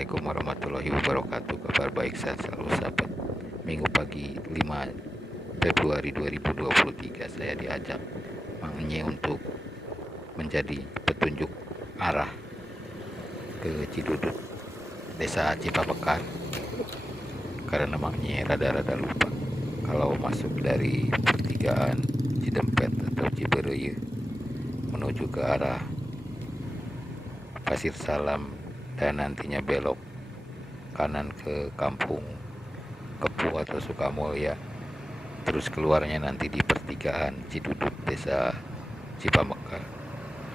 Assalamualaikum warahmatullahi wabarakatuh. Kabar baik, sehat selalu sahabat. Minggu pagi 5 Februari 2023 saya diajak Mang Enye untuk menjadi petunjuk arah ke Cidudut, Desa Cipamekar. Karena Mang Enye rada-rada lupa kalau masuk dari pertigaan Cidempet atau Cibereye menuju ke arah Pasir Salam dan nantinya belok kanan ke kampung Kepu atau Sukamulya, terus keluarnya nanti di pertigaan Cidudut Desa Cipamekar.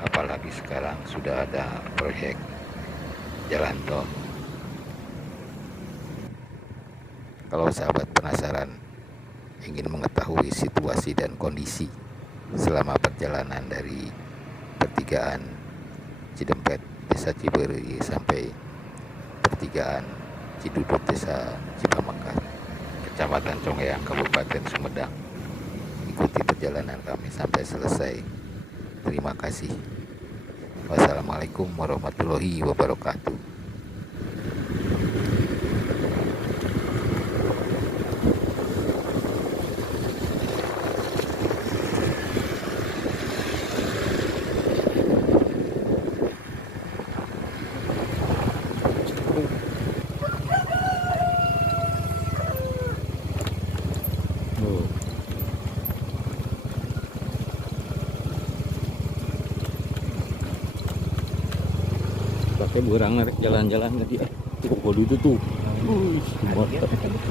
Apalagi sekarang sudah ada proyek jalan tol. Kalau sahabat penasaran ingin mengetahui situasi dan kondisi selama perjalanan dari pertigaan Cidempet Desa Cibereye sampai pertigaan Cidudut Desa Cipamekar, Kecamatan Congeyang, Kabupaten Sumedang, ikuti perjalanan kami sampai selesai. Terima kasih. Wassalamualaikum warahmatullahi wabarakatuh. Pakai burang narik jalan-jalan tadi. Cukup bodoh itu tuh.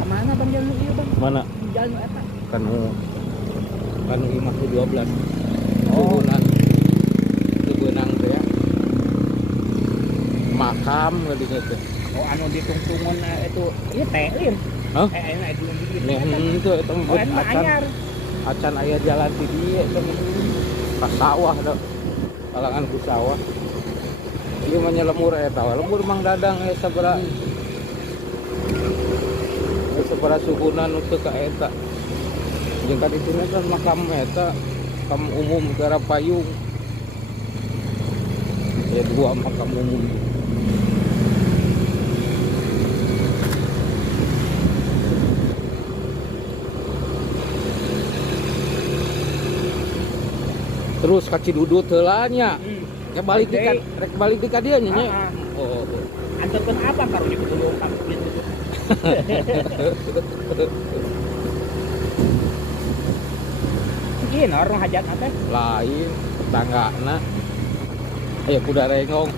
Kemana bang jalan iya bang? Mana? Jalan apa? Kan 512. Oh. Itu benang teh ya. Makam tadi teh. Oh anu di tungtungan itu iya telin. Hah? Enak itu gitu. Itu Oh enak anyar. acan aya jalan di dieu teh. Ka sawah dah. Kalangan ku sawah. Ieu mah lemur eta, lemur Mang Dadang sabaraha. Sabaraha suhunan teu ka eta. Jeung ka dituna kan makam eta, makam umum Negara Payung. Ya dua makam umum. Terus ka Cidudut heula nya. Ya balik di ka dieu nya nya. Oh. Antarkan apa karo di kebun kampung itu? Ini orang hajat apa? Lain tetanggana. Aya kuda rengong.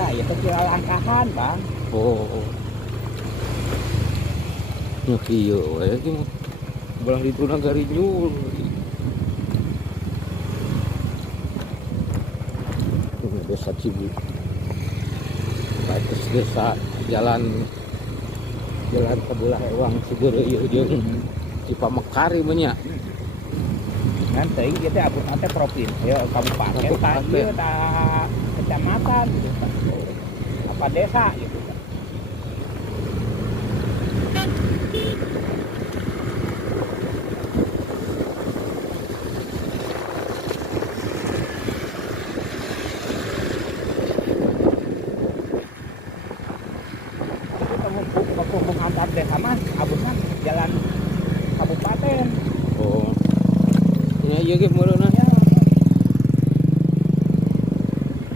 Nah, ya kecil langkahan, Bang. Oh. Nya kieu we ki mah. Belah dituna garinyul. Desa Cibu. Batas desa jalan kebelah ewang Cibereye jeung Cipamekar ieu nya. Nanti kita abut nanti provinsi, ya kabupaten, ieu ta kecamatan gitu kan. Apa desa gitu kan. Antar desa mah abutna jalan kabupaten. Oh. Nya ieu ge meureunna. Ya.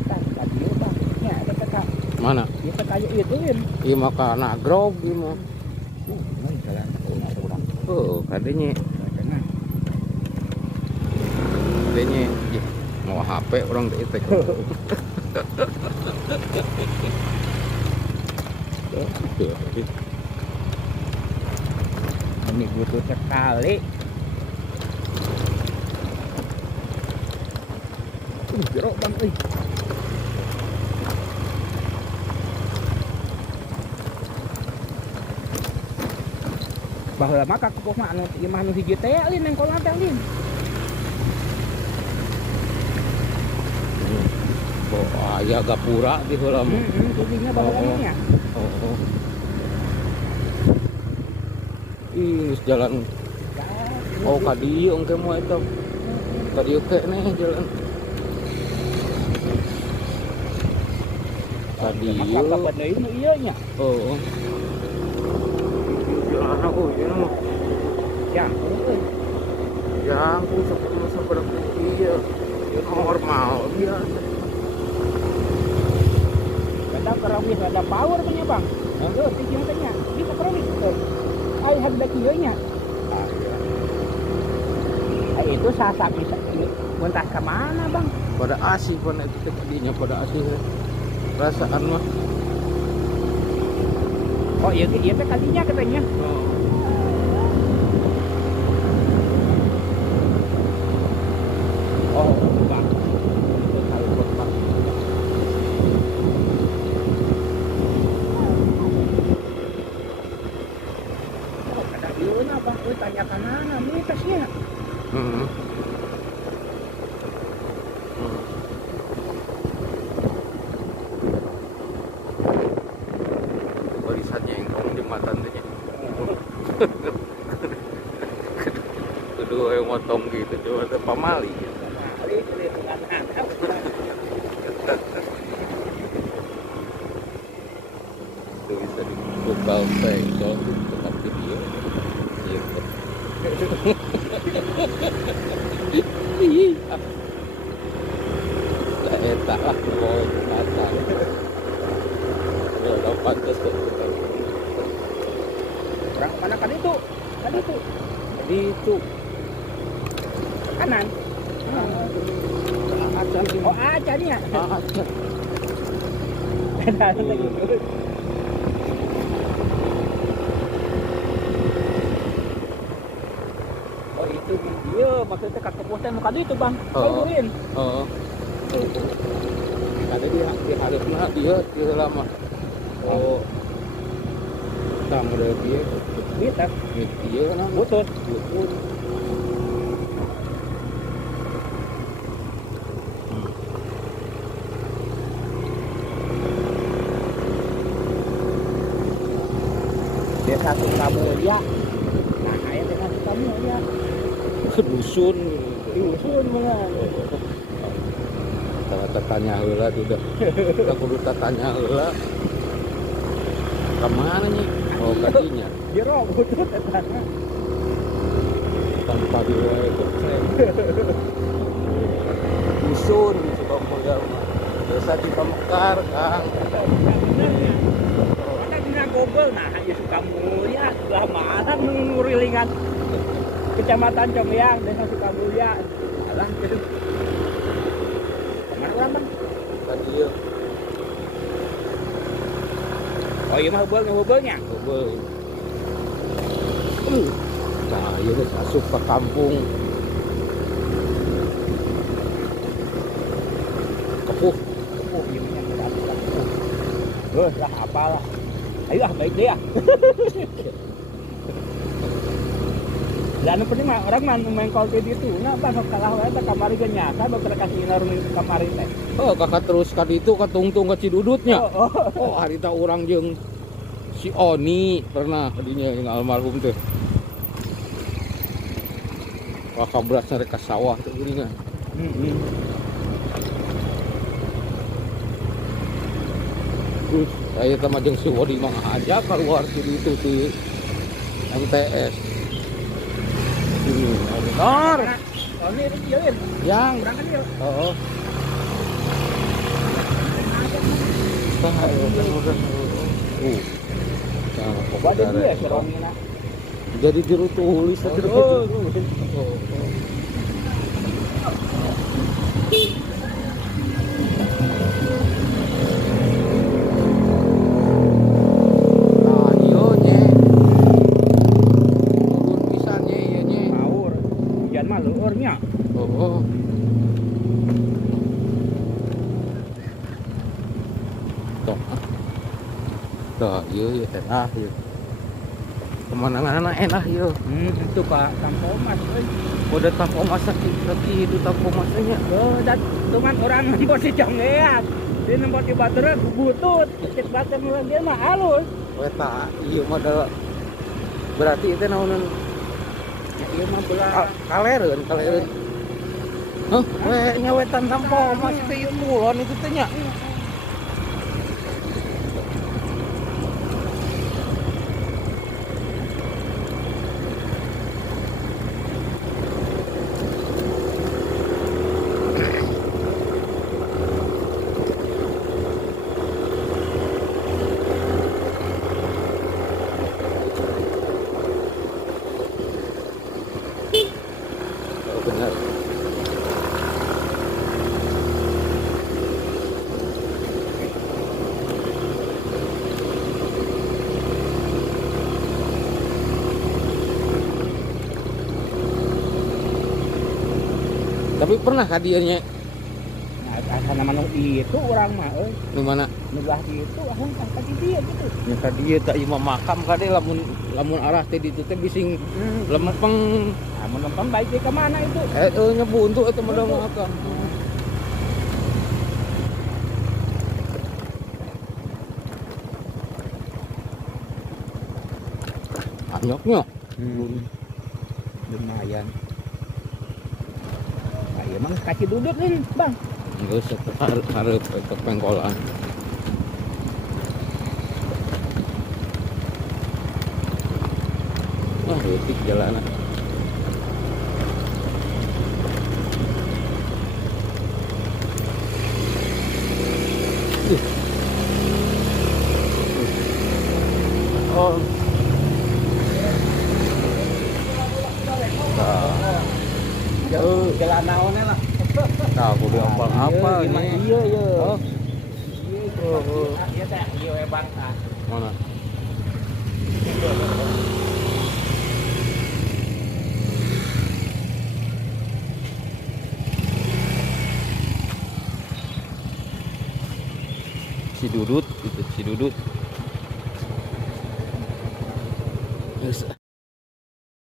Tah tadi Bang. Nya ada kata. Mana? Ieu teh kayu ituin. Ieu mah ka Nagrog ieu mah. Jalan urang. Oh, kadenya. Kadenya mau HP orang teh teh. Ini butuh sekali. Jeruk Bang euy. Baheula mah kakek mah anu ieu mah anu hiji teh lin engkolan teh lin. Oh, aya gapura di heula mah. Tujuhnya baheula nya. Oh. Ih, jalan. Oh, ka dieu engke mah eta. Ka dieu ke nih jalan. Tadi Maka ieu. kapan deui nu ieu nya? Oh. Jalan oh ieu mah. Ya, euy. Jangkung seperti ieu. Ieu normal biasa. Kada kerawis ada power punya bang. Heuh, tinggi tanya. Bisa kerawis. Ai harga kieu nya. Itu sasak bisa mentah ke mana bang? Pada asih pada itu tadinya pada asih perasaan mah. Oh iya teh tadinya katanya. Oh. Oh bang. Itu kalau buat bang. Oh kada ieu na bang, tanya ka mana mitosnya. Hmm. Barisannya yang ngomong di mata tanya. Kedua yang motong gitu, cuma ada pamali. Hari dengan anak. Itu bisa dibukal bengkel tempat video. Iya. Lah eta lah mau mata. Udah pantas tuh. Orang mana kan itu? Kan itu Jadi itu kanan. acan sih. Oh acarnya. Acan. Ada lagi. Oh itu video maksudnya kakek posten muka itu bang. Oh. Tungguin. Oh. Ada di harusnya dia lama. Oh. Sama dari dia. Bisa. Dia kan Butut. butut. Desa Sukamulya. Nah kayak desa Sukamulya. Dusun. Diusun banget. Kita tanya heula udah. Kita kudu tanya heula. Kemana nih? Oh kadinya. Jero butut etana. Tanpa diwae keren. Dusun di Sukamulya mah. Desa di Pamekar, Kang. Benernya. Ada dina Google nah di Sukamulya sebelah mana ngurilingan Kecamatan Comyang, Desa Sukamulya. Alah gitu. Kemana orang bang? Tadi ya, Oh iya mah hubelnya. Google. Nah, iya deh, masuk ke kampung. Kepuh. Oh iya mah yang kepuh. Lah apalah. Ayo baik deh ya. Dan penting mah orang main call tadi itu, nah bang kalah wae teh kamari ge nyata bakal kasih narung kamari teh. Oh, kakak terus kali itu katungtung ke Cidudutnya. Oh. Oh, harita orang jeung si Oni pernah tadinya yang almarhum teh. Kakak berasnya rek ka sawah teh geuningan. Terus saya sama jeung si Odi mah aja keluar itu di MTS. Ini benar. Oh ini ieuin. Yang Urang kan ieu. oh. Ada dia serongina. Jadi juru tulis Nah, iyo nye. Turun pisannya iya nye. Maur. Hujan mah leueurnya. Oh. Tuh. Tuh, iya iya enak iya. Pemandangan enak iya. Itu Pak Tampomas euy. Udah tampon masak lagi itu tampon masaknya. Dan cuman orang nembot si Jonggeat. Di nembot di baterai butut. Cek baterai mulai dia mah halus. Weta iya mah da berarti itu naonan Ieu mah belah kalereun. Hah, we nyawetan tampon mas teh ieu kulon itu teh nya. Tapi pernah kadianya Nah, asal nama itu orang mah di mana? nubah itu ahung kaki dia gitu. Ya kadieu tak ieu mah makam kade lamun arah teh ditu teh bising lempeng. Nah, menonton baik dia ke mana itu? Nya buntu eta mah makam. Anyoknya. Lumayan. Nah, iya emang kaki duduk nih, Bang. Geus hareup ke pengkolan. Wah, leutik jalanan. Oh. Jalan naonnya lah. Tahu kudu apal apa Iya, ini? iya, iya. Oh, Iya teh, iya we Bang. mana? Si Dudut itu si Dudut. Yes.